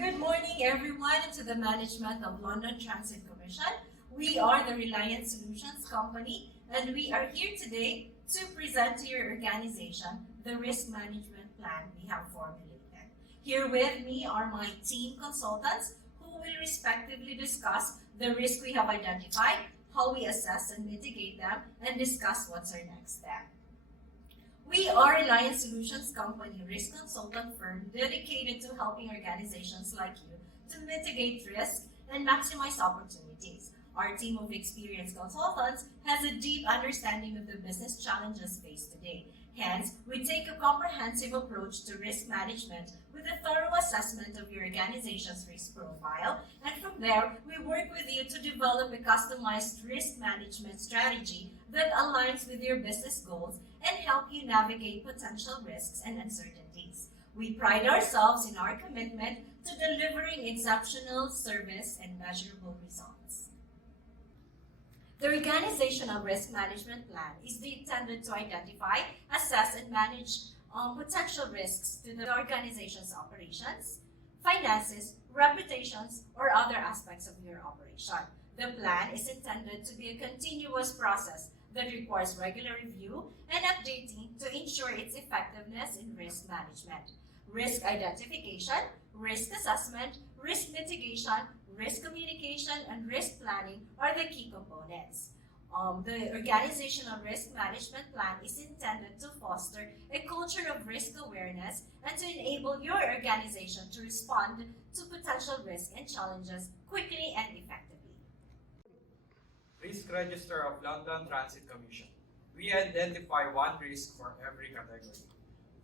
Good morning, everyone, and to the management of London Transit Commission. We are the Reliance Solutions Company, and we are here today to present to your organization the risk management plan we have formulated. Here with me are my team consultants who will respectively discuss the risk we have identified, how we assess and mitigate them, and discuss what's our next step. We are a Reliance Solutions Company risk consultant firm dedicated to helping organizations like you to mitigate risk and maximize opportunities. Our team of experienced consultants has a deep understanding of the business challenges faced today. Hence, we take a comprehensive approach to risk management with a thorough assessment of your organization's risk profile, and from there, we work with you to develop a customized risk management strategy that aligns with your business goals and help you navigate potential risks and uncertainties. We pride ourselves in our commitment to delivering exceptional service and measurable results. The Organizational Risk Management Plan is intended to identify, assess, and manage potential risks to the organization's operations, finances, reputations, or other aspects of your operation. The plan is intended to be a continuous process that requires regular review and updating to ensure its effectiveness in risk management. Risk identification, risk assessment, risk mitigation, risk communication, and risk planning are the key components. The Organizational Risk Management Plan is intended to foster a culture of risk awareness and to enable your organization to respond to potential risks and challenges quickly and effectively. Risk Register of London Transit Commission. We identify one risk for every category.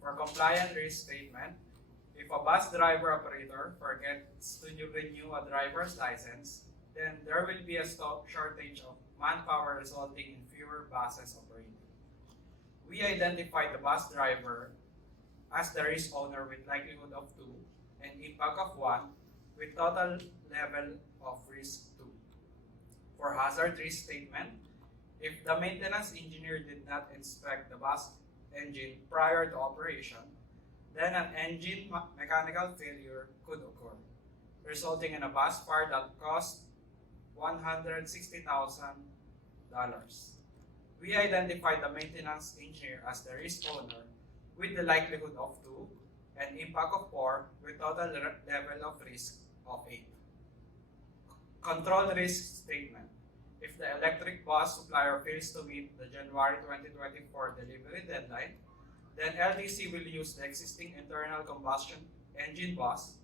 For compliant risk statement, if a bus driver operator forgets to renew a driver's license, then there will be a shortage of manpower resulting in fewer buses operating. We identify the bus driver as the risk owner with likelihood of 2 and impact of 1 with total level of risk 2. For hazard risk statement, if the maintenance engineer did not inspect the bus engine prior to operation, then an engine mechanical failure could occur, resulting in a bus fire that cost $160,000. We identify the maintenance engineer as the risk owner with the likelihood of 2 and impact of 4 with total level of risk of 8. Control risk statement. If the electric bus supplier fails to meet the January 2024 delivery deadline, then LTC will use the existing internal combustion engine bus,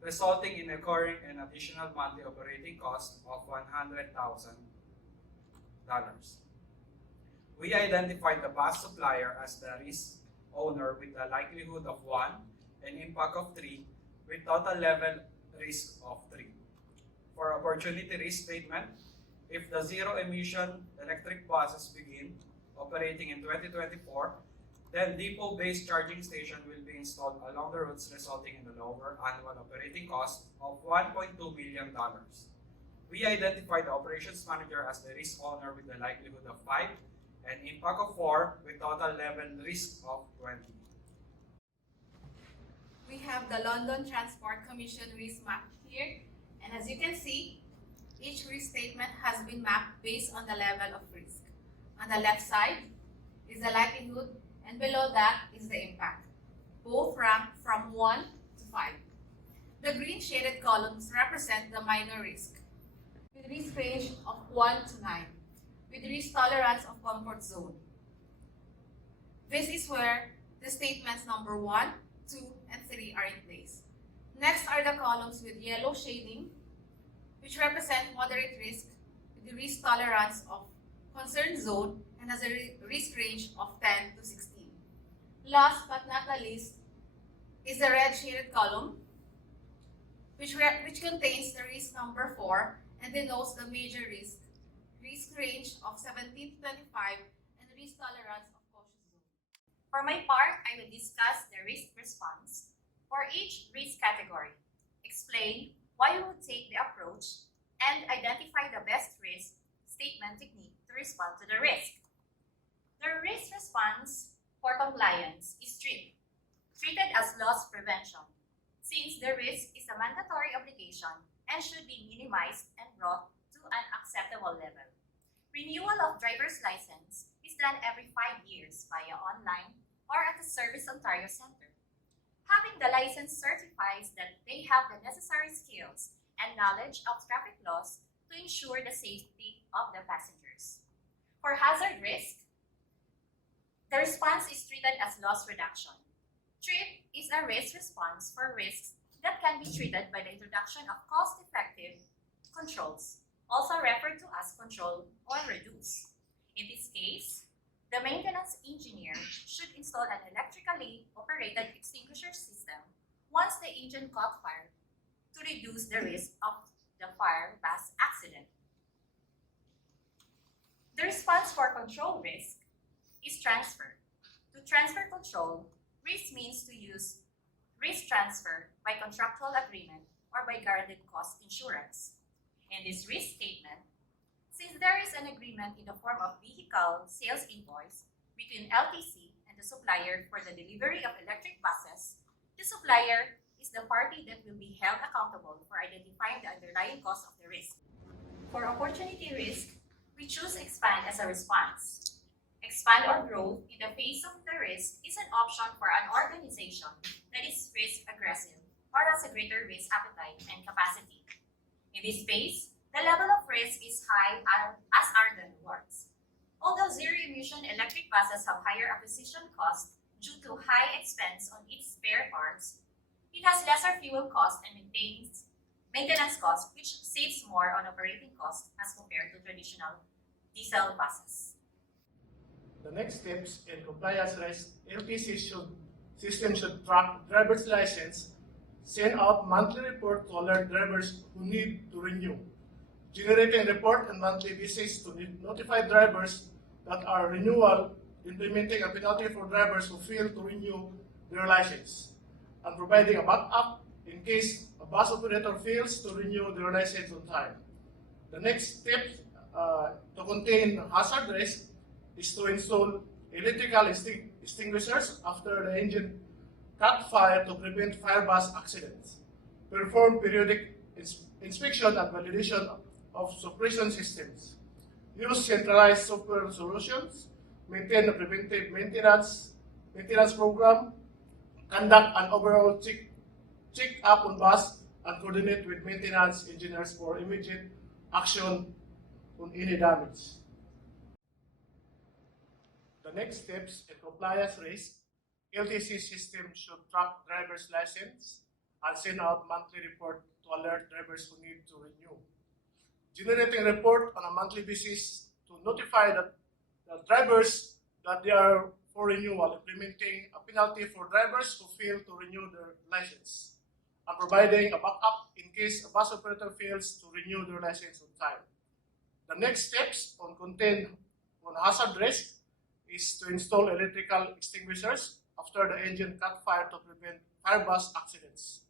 resulting in incurring an additional monthly operating cost of $100,000. We identify the bus supplier as the risk owner with a likelihood of 1 and impact of 3 with total level risk of 3. For opportunity risk statement, if the zero-emission electric buses begin operating in 2024, then depot-based charging station will be installed along the routes, resulting in a lower annual operating cost of $1.2 million. We identify the operations manager as the risk owner with the likelihood of 5 and impact of 4 with total level risk of 20. We have the London Transport Commission risk map here, and as you can see, each risk statement has been mapped based on the level of risk. On the left side is the likelihood, and below that is the impact. Both rank from 1 to 5. The green shaded columns represent the minor risk, with risk range of 1 to 9, with risk tolerance of comfort zone. This is where the statements number 1, 2, and 3 are in place. Next are the columns with yellow shading, which represent moderate risk with the risk tolerance of concern zone and has a risk range of 10 to 16. Last but not the least is the red shaded column, which contains the risk number 4 and denotes the major risk range of 17 to 25, and risk tolerance of cautious zone. For my part, I will discuss the risk response for each risk category, explain why we would take the approach, and identify the best risk statement technique to respond to the risk. The risk response for compliance is treated as loss prevention. since the risk is a mandatory obligation and should be minimized and brought to an acceptable level. Renewal of driver's license is done every 5 years via online or at the Service Ontario Center. Having the license certifies that they have the necessary skills and knowledge of traffic laws to ensure the safety of the passengers. For hazard risk, the response is treated as loss reduction. TRIP is a risk response for risks that can be treated by the introduction of cost-effective controls, also referred to as control or reduce. In this case, the maintenance engineer should install an electrically operated extinguisher system once the engine caught fire to reduce the risk of the fire bus accident. The response for control risk is transfer. To transfer control, risk means to use risk transfer by contractual agreement or by guaranteed cost insurance. In this risk statement, since there is an agreement in the form of vehicle sales invoice between LTC and the supplier for the delivery of electric buses, the supplier is the party that will be held accountable for identifying the underlying cause of the risk. For opportunity risk, we choose expand as a response. Expand or grow in the face of the risk is an option for an organization that is risk aggressive or has a greater risk appetite and capacity. In this phase, the level of risk is high as are the rewards. Although zero-emission electric buses have higher acquisition costs due to high expense on its spare parts, it has lesser fuel costs and maintenance costs, which saves more on operating costs as compared to traditional diesel buses. The next steps in compliance risk, LTC system should track driver's license, send out monthly report to alert drivers who need to renew, generating report on monthly basis to notify drivers that are renewal, implementing a penalty for drivers who fail to renew their license, and providing a backup in case a bus operator fails to renew their license on time. The next step to contain hazard risk is to install electrical extinguishers after the engine caught fire to prevent fire bus accidents, perform periodic inspection and validation of suppression systems, use centralized software solutions, maintain a preventive maintenance program, conduct an overall check-up on bus, and coordinate with maintenance engineers for immediate action on any damage. The next steps in compliance risk, LTC system should track driver's license and send out monthly report to alert drivers who need to renew. Generating report on a monthly basis to notify the drivers that they are for renewal, implementing a penalty for drivers who fail to renew their license, and providing a backup in case a bus operator fails to renew their license on time. The next steps on hazard risk is to install electrical extinguishers after the engine caught fire to prevent fire bus accidents,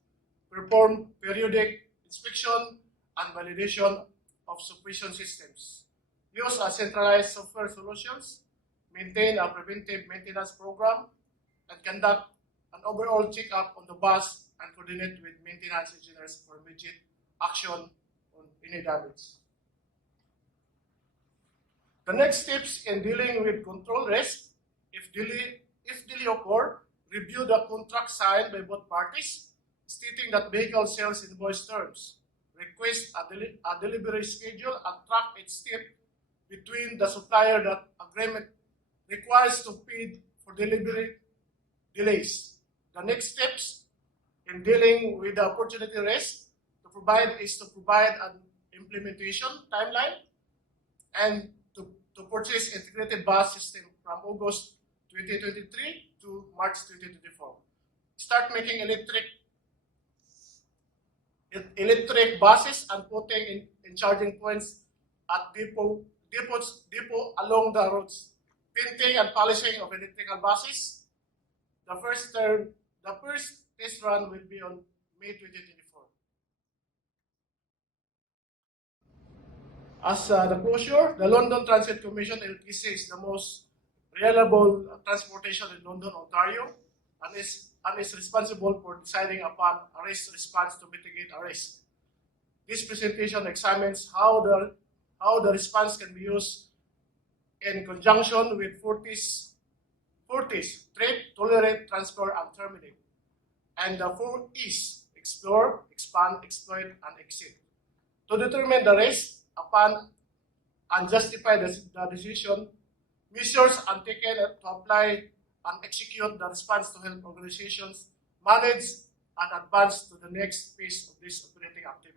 perform periodic inspection and validation of suppression systems, use a centralized software solutions, maintain a preventive maintenance program, and conduct an overall checkup on the bus and coordinate with maintenance engineers for immediate action on any damage. The next steps in dealing with control risk, if delay occur, review the contract signed by both parties, stating that vehicle sales invoice terms, request a delivery schedule, and track its step between the supplier that agreement requires to pay for delivery delays. The next steps in dealing with the opportunity risk is to provide an implementation timeline and to purchase integrated bus system from August 2023 to March 2024. Start making electric buses and putting in charging points at depot along the roads. Painting and polishing of electrical buses. The first test run will be on May 2024. As the closure, the London Transit Commission LTC is the most reliable transportation in London, Ontario, and is and is responsible for deciding upon a risk response to mitigate a risk. This presentation examines how the response can be used in conjunction with 40's treat, tolerate, transfer, and terminate, and the 4 E's: explore, expand, exploit, and exit. To determine the risk upon and justify the decision, measures are taken to apply and execute the response to help organizations manage and advance to the next phase of this operating activity.